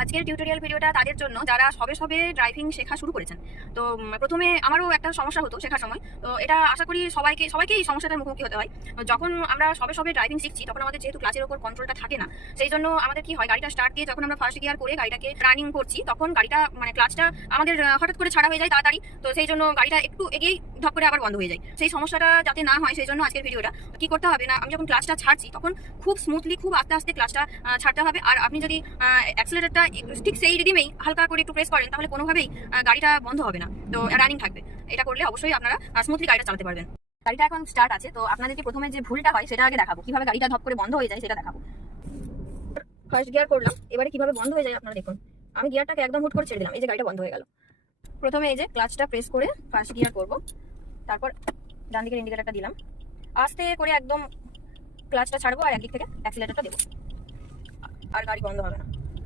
আজকের টিউটোরিয়াল ভিডিওটা তাদের জন্য যারা সবে সবে ড্রাইভিং শেখা শুরু করেছেন। তো প্রথমে আমারও একটা সমস্যা হতো শেখার সময়। তো এটা আশা করি সবাইকে এই সমস্যাটার মুখোমুখি হতে হয়। যখন আমরা সবে সবে ড্রাইভিং শিখছি তখন আমাদের যেহেতু ক্লাচের উপর কন্ট্রোলটা থাকে না, সেই জন্য আমাদের কি হয়, গাড়িটা স্টার্ট দিয়ে যখন আমরা ফার্স্ট গিয়ার করে গাড়িটাকে রানিং করছি তখন গাড়িটা ক্লাচটা আমাদের হঠাৎ করে ছাড়া হয়ে যায় তাড়াতাড়ি। তো সেই জন্য গাড়িটা একটু এগিয়েই ধপ করে আবার বন্ধ হয়ে যায়। সেই সমস্যাটা যাতে না হয় সেই জন্য আজকের ভিডিওটা। কি করতে হবে না, আমি যখন ক্লাচটা ছাড়ছি তখন খুব স্মুথলি খুব আস্তে আস্তে ক্লাচটা ছাড়তে হবে। আর আপনি যদি অ্যাক্সিলারেটরটা ঠিক সেই রিডিমেই হালকা করে একটু প্রেস করেন তাহলে কোনোভাবেই গাড়িটা বন্ধ হবে না, তো রানিং থাকবে। এটা করলে অবশ্যই আপনারা স্মুথলি গাড়িটা চালাতে পারবেন। গাড়িটা এখন স্টার্ট আছে, তো আপনাদেরকে প্রথমে যে ভুলটা হয় সেটা আগে দেখাবো, কিভাবে গাড়িটা ধপ করে বন্ধ হয়ে যায় সেটা দেখাবো। ফার্স্ট গিয়ার করলাম, এবারে কিভাবে বন্ধ হয়ে যায় আপনারা দেখুন। আমি গিয়ারটাকে একদম হুট করে ছেড়ে দিলাম, এই যে গাড়িটা বন্ধ হয়ে গেল। প্রথমে এই যে ক্লাচটা প্রেস করে ফার্স্ট গিয়ার করব, তারপর ডান দিকের ইন্ডিকেটরটা দিলাম, আস্তে করে একদম ক্লাচটা ছাড়বো আর একদিক থেকে অ্যাক্সিলারেটরটা দেবো, আর গাড়ি বন্ধ হবে না।